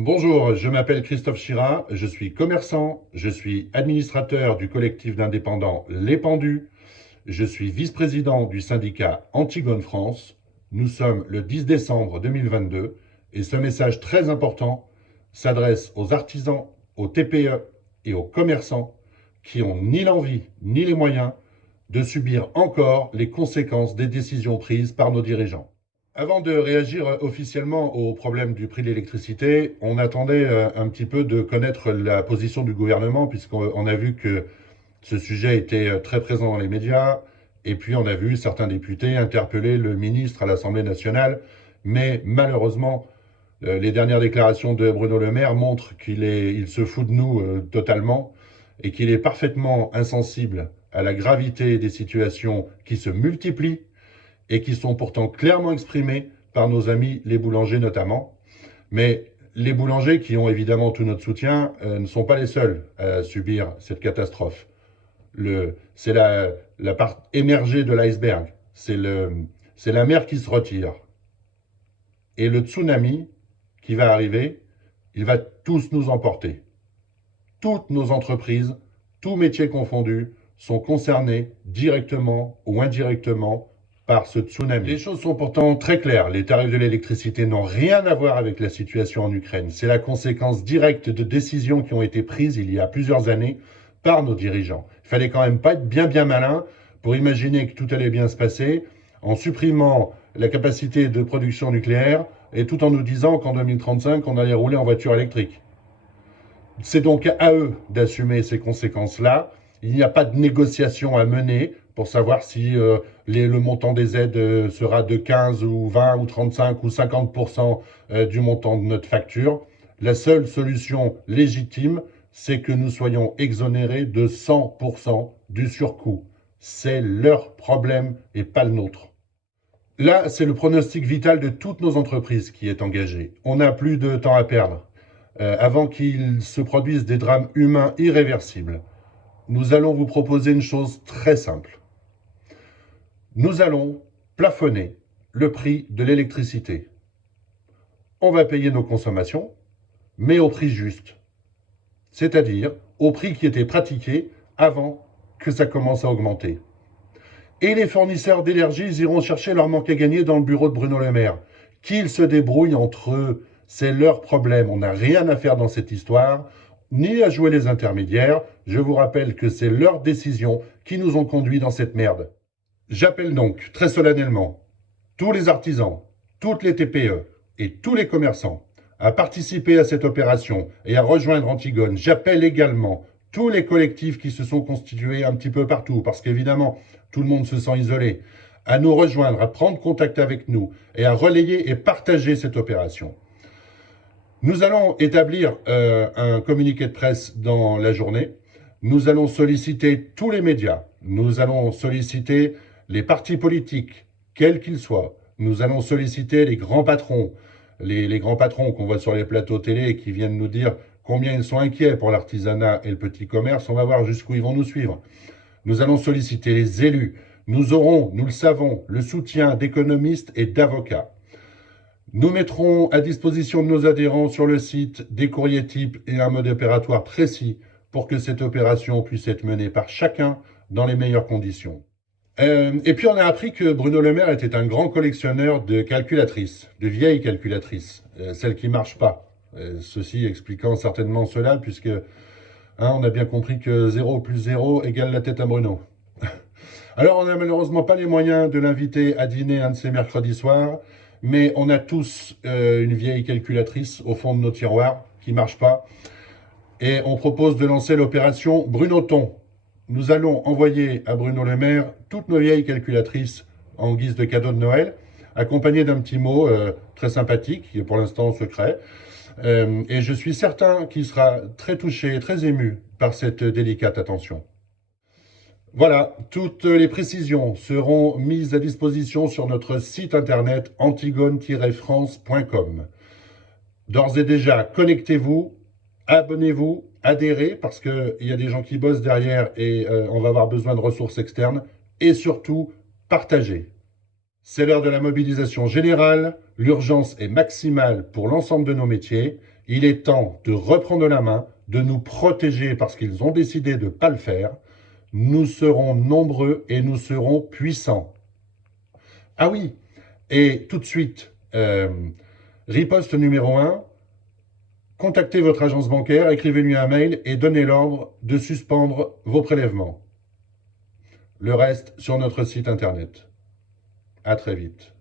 Bonjour, je m'appelle Christophe Chira, je suis commerçant, je suis administrateur du collectif d'indépendants Les Pendus, je suis vice-président du syndicat Antigone France. Nous sommes le 10 décembre 2022 et ce message très important s'adresse aux artisans, aux TPE et aux commerçants qui n'ont ni l'envie ni les moyens de subir encore les conséquences des décisions prises par nos dirigeants. Avant de réagir officiellement au problème du prix de l'électricité, on attendait un petit peu de connaître la position du gouvernement, puisqu'on a vu que ce sujet était très présent dans les médias, et puis on a vu certains députés interpeller le ministre à l'Assemblée nationale, mais malheureusement, les dernières déclarations de Bruno Le Maire montrent il se fout de nous totalement, et qu'il est parfaitement insensible à la gravité des situations qui se multiplient, et qui sont pourtant clairement exprimés par nos amis les boulangers notamment. Mais les boulangers, qui ont évidemment tout notre soutien, ne sont pas les seuls à subir cette catastrophe. C'est la part émergée de l'iceberg. C'est la mer qui se retire. Et le tsunami qui va arriver, il va tous nous emporter. Toutes nos entreprises, tous métiers confondus, sont concernés directement ou indirectement par ce tsunami. Les choses sont pourtant très claires. Les tarifs de l'électricité n'ont rien à voir avec la situation en Ukraine. C'est la conséquence directe de décisions qui ont été prises il y a plusieurs années par nos dirigeants. Il fallait quand même pas être bien malin pour imaginer que tout allait bien se passer en supprimant la capacité de production nucléaire et tout en nous disant qu'en 2035, on allait rouler en voiture électrique. C'est donc à eux d'assumer ces conséquences-là. Il n'y a pas de négociation à mener pour savoir si le montant des aides sera de 15 ou 20 ou 35 ou 50% du montant de notre facture. La seule solution légitime, c'est que nous soyons exonérés de 100% du surcoût. C'est leur problème et pas le nôtre. Là, c'est le pronostic vital de toutes nos entreprises qui est engagé. On n'a plus de temps à perdre. Avant qu'il se produise des drames humains irréversibles, nous allons vous proposer une chose très simple. Nous allons plafonner le prix de l'électricité. On va payer nos consommations, mais au prix juste, c'est-à-dire au prix qui était pratiqué avant que ça commence à augmenter. Et les fournisseurs d'énergie, ils iront chercher leur manque à gagner dans le bureau de Bruno Le Maire. Qu'ils se débrouillent entre eux, c'est leur problème. On n'a rien à faire dans cette histoire, ni à jouer les intermédiaires. Je vous rappelle que c'est leurs décisions qui nous ont conduits dans cette merde. J'appelle donc très solennellement tous les artisans, toutes les TPE et tous les commerçants à participer à cette opération et à rejoindre Antigone. J'appelle également tous les collectifs qui se sont constitués un petit peu partout, parce qu'évidemment, tout le monde se sent isolé, à nous rejoindre, à prendre contact avec nous et à relayer et partager cette opération. Nous allons établir un communiqué de presse dans la journée. Nous allons solliciter tous les médias. Nous allons solliciter les partis politiques, quels qu'ils soient. Nous allons solliciter les grands patrons, les grands patrons qu'on voit sur les plateaux télé et qui viennent nous dire combien ils sont inquiets pour l'artisanat et le petit commerce. On va voir jusqu'où ils vont nous suivre. Nous allons solliciter les élus. Nous aurons, nous le savons, le soutien d'économistes et d'avocats. Nous mettrons à disposition de nos adhérents sur le site des courriers types et un mode opératoire précis pour que cette opération puisse être menée par chacun dans les meilleures conditions. Et puis on a appris que Bruno Le Maire était un grand collectionneur de calculatrices, de vieilles calculatrices, celles qui ne marchent pas. Ceci expliquant certainement cela, puisque on a bien compris que 0 plus 0 égale la tête à Bruno. Alors on n'a malheureusement pas les moyens de l'inviter à dîner un de ces mercredis soirs, mais on a tous une vieille calculatrice au fond de nos tiroirs qui ne marche pas. Et on propose de lancer l'opération Brunoton. Nous allons envoyer à Bruno Le Maire toutes nos vieilles calculatrices en guise de cadeau de Noël, accompagné d'un petit mot très sympathique, qui est pour l'instant secret. Et je suis certain qu'il sera très touché, très ému par cette délicate attention. Voilà, toutes les précisions seront mises à disposition sur notre site internet antigone-france.com. D'ores et déjà, connectez-vous, abonnez-vous, adhérez, parce qu'il y a des gens qui bossent derrière et on va avoir besoin de ressources externes. Et surtout, partagez. C'est l'heure de la mobilisation générale, l'urgence est maximale pour l'ensemble de nos métiers. Il est temps de reprendre la main, de nous protéger parce qu'ils ont décidé de ne pas le faire. Nous serons nombreux et nous serons puissants. Ah oui, et tout de suite, riposte numéro 1, contactez votre agence bancaire, écrivez-lui un mail et donnez l'ordre de suspendre vos prélèvements. Le reste sur notre site internet. À très vite.